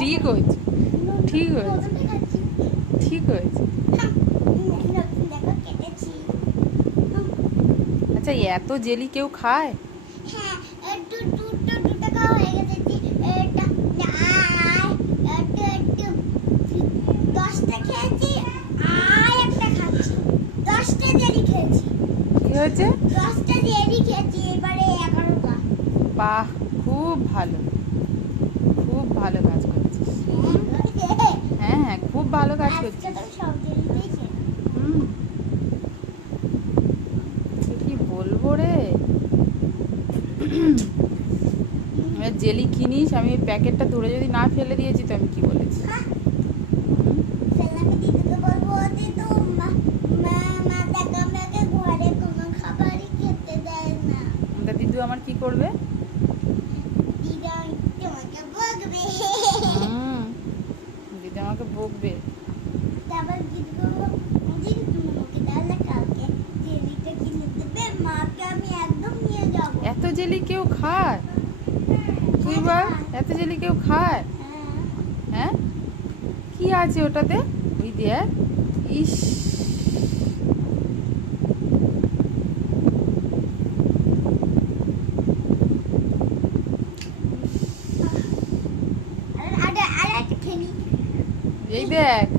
ঠিক হয়েছে। ঠিক হয়েছে। ঠিক হয়েছে। আচ্ছা এত জেলি কেউ খায়? হয়েছে? বাহ খুব ভালো। খুব ভালো কাজ করছিস। হ্যাঁ হ্যাঁ খুব ভালো কাজ করছিস। হুম। কি বলব রে? জেলি কিনিস আমি প্যাকেটটা ধরে যদি না ফেলে দিয়েছি তো আমি কি বলেছি? হুম? সেলাকে দিতে তো যাব। এত জেলি কেউ খায়? তুই বা এত জেলি কেউ খায়? হ্যাঁ। হ্যাঁ? কি আছে ওটাতে? ওই দেখ। ইস। Hey Baby.